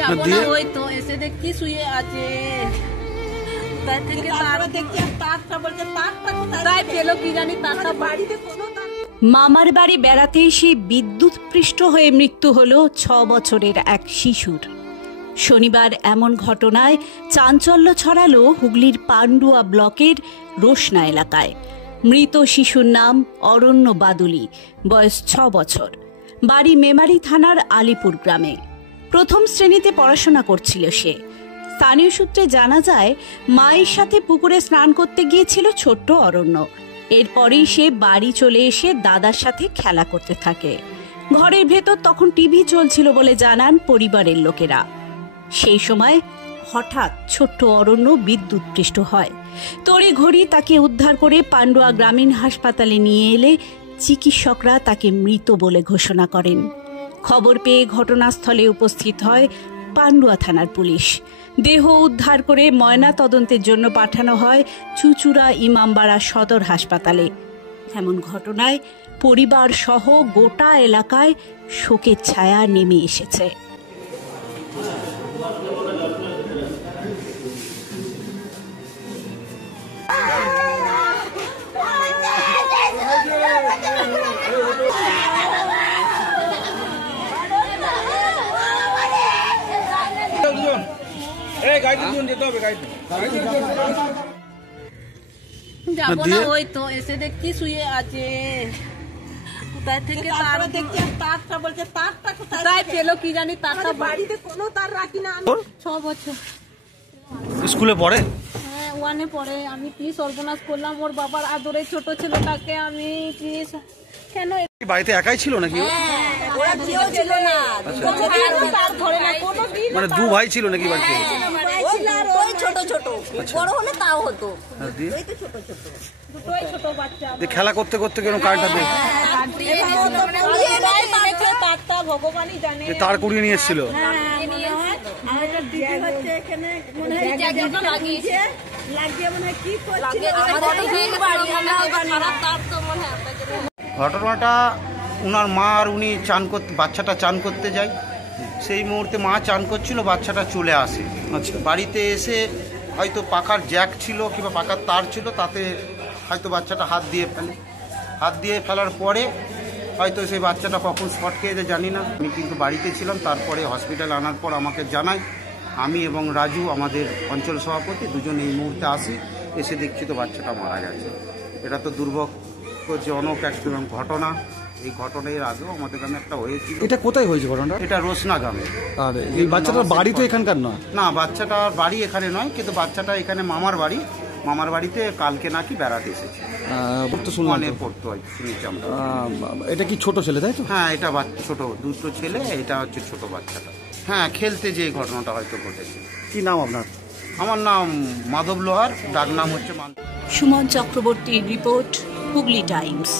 যাবো না, ওই তো এসে দেখছি শুয়ে আছে। তার থেকে তারা দেখছি তারটা বলছে তারটা কোথায় পেলো কি জানি, তারটা বাড়িতে কোনো মামার বাড়ি বেড়াতে এসে বিদ্যুৎপৃষ্ট হয়ে মৃত্যু হলো 6 বছরের এক শিশুর। শনিবার এমন ঘটনায় চাঞ্চল্য ছড়ালো হুগলির পান্ডুয়া ব্লকের রোশনা এলাকায়। মৃত শিশুর নাম অরণ্য বাদুলি, বয়স 6 বছর, বাড়ি মেমারি থানার আলিপুর গ্রামে। প্রথম শ্রেণীতে পড়াশোনা করছিল সে। স্থানীয় সূত্রে জানা যায়, মায়ের সাথে পুকুরে স্নান করতে গিয়েছিল ছোট্ট অরণ্য। এরপরেই সে বাড়ি চলে এসে দাদার সাথে খেলা করতে থাকে। ঘরের ভেতর তখন টিভি চলছিল বলে জানান পরিবারের লোকেরা। সেই সময় হঠাৎ ছোট্ট অরণ্য বিদ্যুৎপৃষ্ট হয়। তড়িঘড়ি তাকে উদ্ধার করে পান্ডুয়া গ্রামীণ হাসপাতালে নিয়ে এলে চিকিৎসকরা তাকে মৃত বলে ঘোষণা করেন। খবর পেয়ে ঘটনাস্থলে উপস্থিত হয় পান্ডুয়া থানার পুলিশ। দেহ উদ্ধার করে ময়না তদন্তের জন্য পাঠানো হয় চুচুড়া ইমামবাড়া সদর হাসপাতালে। এমন ঘটনায় পরিবার সহ গোটা এলাকায় শোকের ছায়া নেমে এসেছে। যাবো না, ওই তো এসে দেখছি শুয়ে আছে। কোথায় থেকে তারা দেখছি তারটা বলছে তারটা কোথায় পেলো কি জানি, তারটা বাড়িতে কোনো তার রাখি না। 6 বছর স্কুলে পড়ে? হ্যাঁ, 1-এ পড়ে। আমি কি সর্বনাশ করলাম, ওর বাবার আদরে ছোট ছেলেটাকে আমি কি কেন। বাড়িতে একাই ছিল নাকি? ওরা কেউ ছিল না, মানে 2 ভাই ছিল নাকি বাড়িতে? ওই ছোট ছোট, বড় হলে তাও হতো। এই তো ছোট ছোট, দুটোই ছোট বাচ্চা। খেলা করতে করতে কেন কারেন্টটা দিয়ে তারটা ভগবানই জানে। তার কুড়িয়ে নিয়ে এসেছিল। ঘটনাটা উনার মা আর উনি বাচ্চাটা চান করতে যায়। সেই মুহূর্তে মা চান করছিল, বাচ্চাটা চলে আসে। আচ্ছা, বাড়িতে এসে হয়তো পাখার জ্যাক ছিল কিংবা পাখার তার ছিল, তাতে হয়তো বাচ্চাটা হাত দিয়ে ফেলার পরে হয়তো সেই বাচ্চাটা কখন শর্ট খেয়ে যায় জানি না। আমি কিন্তু বাড়িতে ছিলাম। তারপরে হসপিটালে আনার পর আমাকে জানায়, আমি এবং রাজু আমাদের অঞ্চল সভাপতি দুজন এই মুহূর্তে আসি। এসে দেখছি তো বাচ্চাটা মারা গেছে। এটা তো দুর্ভাগ্যজনক একটা ঘটনা। এই ঘটনা এর আগেও আমাদের গ্রামে একটা হয়েছিল। এটা কোথায় হয়েছে ঘটনাটা? এটা রোশনা গ্রামে। আর এই বাচ্চাটার বাড়ি তো এখানকার নয়? না, বাচ্চাটার বাড়ি এখানে নয়, কিন্তু বাচ্চাটা এখানে মামার বাড়িতে কালকে নাকি বেড়াতে এসেছে। পড়তো শুনেছি আমরা। এটা কি ছোট ছেলে তাই তো? হ্যাঁ, এটা ছোট, 2টো ছেলে। এটা হচ্ছে ছোট বাচ্চাটা। হ্যাঁ, খেলতে যে ঘটনাটা হয়তো ঘটেছে। কি নাম আপনার? আমার নাম মাধব লোহার, ডাক নাম হচ্ছে সুমন চক্রবর্তীর রিপোর্ট, হুগলি টাইমস।